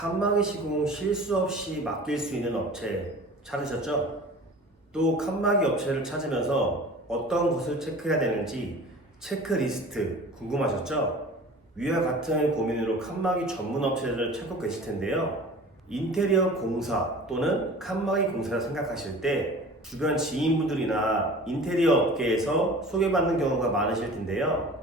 칸막이 시공 실수 없이 맡길 수 있는 업체 찾으셨죠? 또 칸막이 업체를 찾으면서 어떤 것을 체크해야 되는지 체크리스트 궁금하셨죠? 위와 같은 고민으로 칸막이 전문 업체를 찾고 계실 텐데요. 인테리어 공사 또는 칸막이 공사를 생각하실 때 주변 지인분들이나 인테리어 업계에서 소개받는 경우가 많으실 텐데요.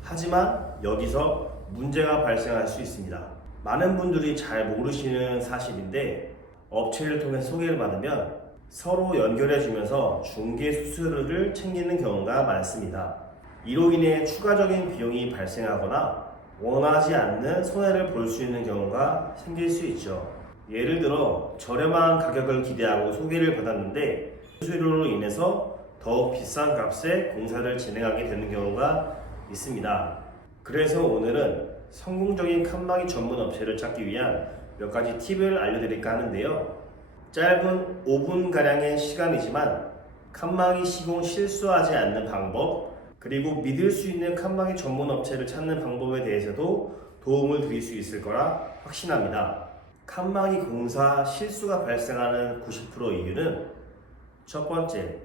하지만 여기서 문제가 발생할 수 있습니다. 많은 분들이 잘 모르시는 사실인데 업체를 통해 소개를 받으면 서로 연결해주면서 중개 수수료를 챙기는 경우가 많습니다. 이로 인해 추가적인 비용이 발생하거나 원하지 않는 손해를 볼 수 있는 경우가 생길 수 있죠. 예를 들어 저렴한 가격을 기대하고 소개를 받았는데 수수료로 인해서 더욱 비싼 값에 공사를 진행하게 되는 경우가 있습니다. 그래서 오늘은 성공적인 칸막이 전문 업체를 찾기 위한 몇 가지 팁을 알려드릴까 하는데요. 짧은 5분가량의 시간이지만 칸막이 시공 실수하지 않는 방법, 그리고 믿을 수 있는 칸막이 전문 업체를 찾는 방법에 대해서도 도움을 드릴 수 있을 거라 확신합니다. 칸막이 공사 실수가 발생하는 90% 이유는 첫 번째,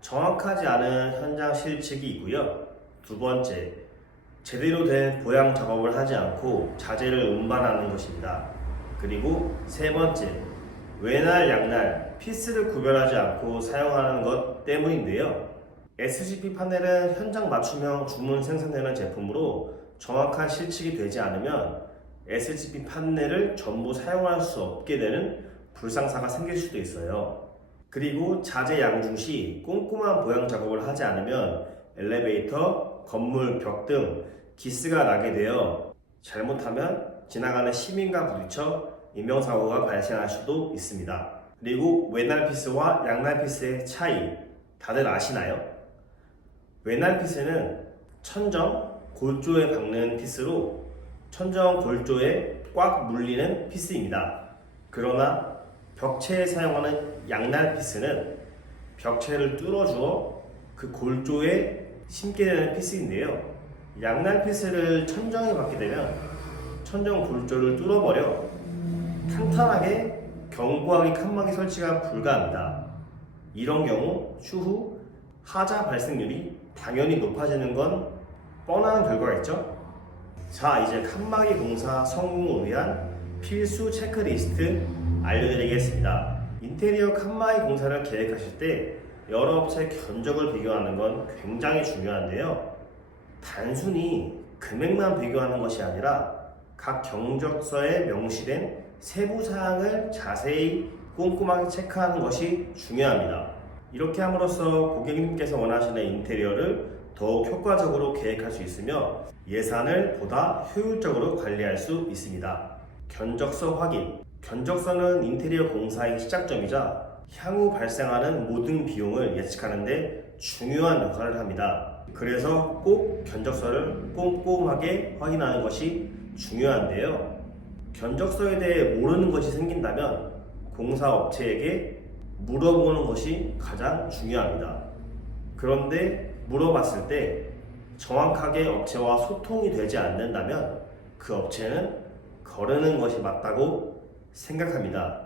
정확하지 않은 현장 실측이 있고요. 두 번째, 제대로 된 보양 작업을 하지 않고 자재를 운반하는 것입니다. 그리고 세 번째, 외날 양날 피스를 구별하지 않고 사용하는 것 때문인데요. SGP 판넬은 현장 맞춤형 주문 생산되는 제품으로 정확한 실측이 되지 않으면 SGP 판넬을 전부 사용할 수 없게 되는 불상사가 생길 수도 있어요. 그리고 자재 양중 시 꼼꼼한 보양 작업을 하지 않으면 엘리베이터, 건물, 벽 등 기스가 나게 되어 잘못하면 지나가는 시민과 부딪혀 인명사고가 발생할 수도 있습니다. 그리고 외날 피스와 양날 피스의 차이 다들 아시나요? 외날 피스는 천정, 골조에 박는 피스로 천정, 골조에 꽉 물리는 피스입니다. 그러나 벽체에 사용하는 양날 피스는 벽체를 뚫어주어 그 골조에 심게 되는 피스인데요. 양날 피스를 천정에 박게 되면 천정 골조를 뚫어버려 탄탄하게 견고하게 칸막이 설치가 불가합니다. 이런 경우 추후 하자 발생률이 당연히 높아지는 건 뻔한 결과겠죠? 자, 이제 칸막이 공사 성공을 위한 필수 체크리스트 알려드리겠습니다. 인테리어 칸막이 공사를 계획하실 때 여러 업체의 견적을 비교하는 건 굉장히 중요한데요. 단순히 금액만 비교하는 것이 아니라 각 경적서에 명시된 세부 사항을 자세히 꼼꼼하게 체크하는 것이 중요합니다. 이렇게 함으로써 고객님께서 원하시는 인테리어를 더욱 효과적으로 계획할 수 있으며 예산을 보다 효율적으로 관리할 수 있습니다. 견적서 확인. 견적서는 인테리어 공사의 시작점이자 향후 발생하는 모든 비용을 예측하는 데 중요한 역할을 합니다. 그래서 꼭 견적서를 꼼꼼하게 확인하는 것이 중요한데요. 견적서에 대해 모르는 것이 생긴다면 공사업체에게 물어보는 것이 가장 중요합니다. 그런데 물어봤을 때 정확하게 업체와 소통이 되지 않는다면 그 업체는 거르는 것이 맞다고 생각합니다.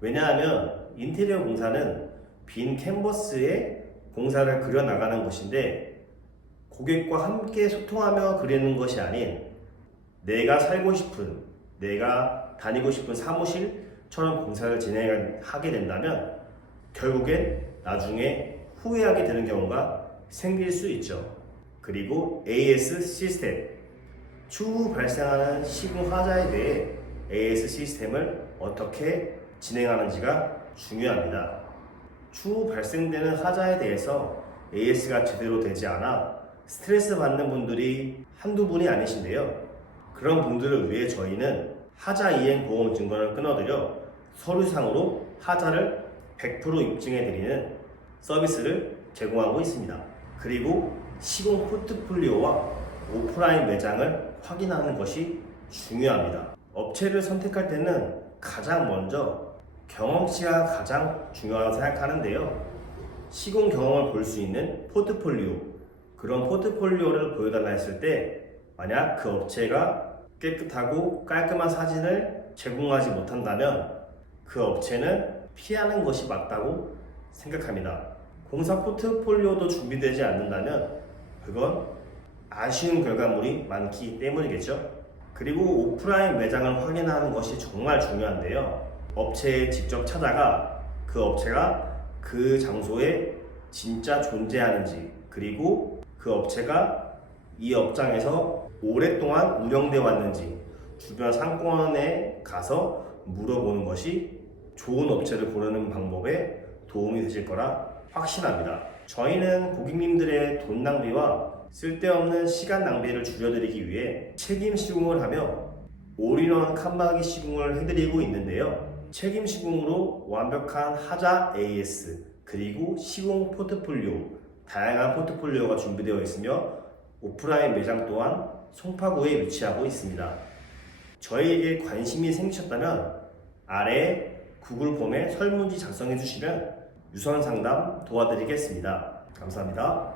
왜냐하면 인테리어 공사는 빈 캔버스에 공사를 그려나가는 것인데 고객과 함께 소통하며 그리는 것이 아닌 내가 살고 싶은, 내가 다니고 싶은 사무실처럼 공사를 진행하게 된다면 결국엔 나중에 후회하게 되는 경우가 생길 수 있죠. 그리고 AS 시스템. 추후 발생하는 시공 하자에 대해 AS 시스템을 어떻게 진행하는지가 중요합니다. 추후 발생되는 하자에 대해서 AS가 제대로 되지 않아 스트레스 받는 분들이 한두 분이 아니신데요. 그런 분들을 위해 저희는 하자 이행 보험 증권을 끊어드려 서류상으로 하자를 100% 입증해 드리는 서비스를 제공하고 있습니다. 그리고 시공 포트폴리오와 오프라인 매장을 확인하는 것이 중요합니다. 업체를 선택할 때는 가장 먼저 경험치가 가장 중요하다고 생각하는데요. 시공 경험을 볼 수 있는 포트폴리오, 그런 포트폴리오를 보여달라 했을 때 만약 그 업체가 깨끗하고 깔끔한 사진을 제공하지 못한다면 그 업체는 피하는 것이 맞다고 생각합니다. 공사 포트폴리오도 준비되지 않는다면 그건 아쉬운 결과물이 많기 때문이겠죠. 그리고 오프라인 매장을 확인하는 것이 정말 중요한데요. 업체에 직접 찾아가 그 업체가 그 장소에 진짜 존재하는지, 그리고 그 업체가 이 업장에서 오랫동안 운영되어 왔는지 주변 상권에 가서 물어보는 것이 좋은 업체를 고르는 방법에 도움이 되실 거라 확신합니다. 저희는 고객님들의 돈 낭비와 쓸데없는 시간 낭비를 줄여드리기 위해 책임 시공을 하며 올인원 칸막이 시공을 해드리고 있는데요. 책임 시공으로 완벽한 하자 AS 그리고 시공 포트폴리오, 다양한 포트폴리오가 준비되어 있으며 오프라인 매장 또한 송파구에 위치하고 있습니다. 저희에게 관심이 생기셨다면 아래 구글 폼에 설문지 작성해 주시면 유선 상담 도와드리겠습니다. 감사합니다.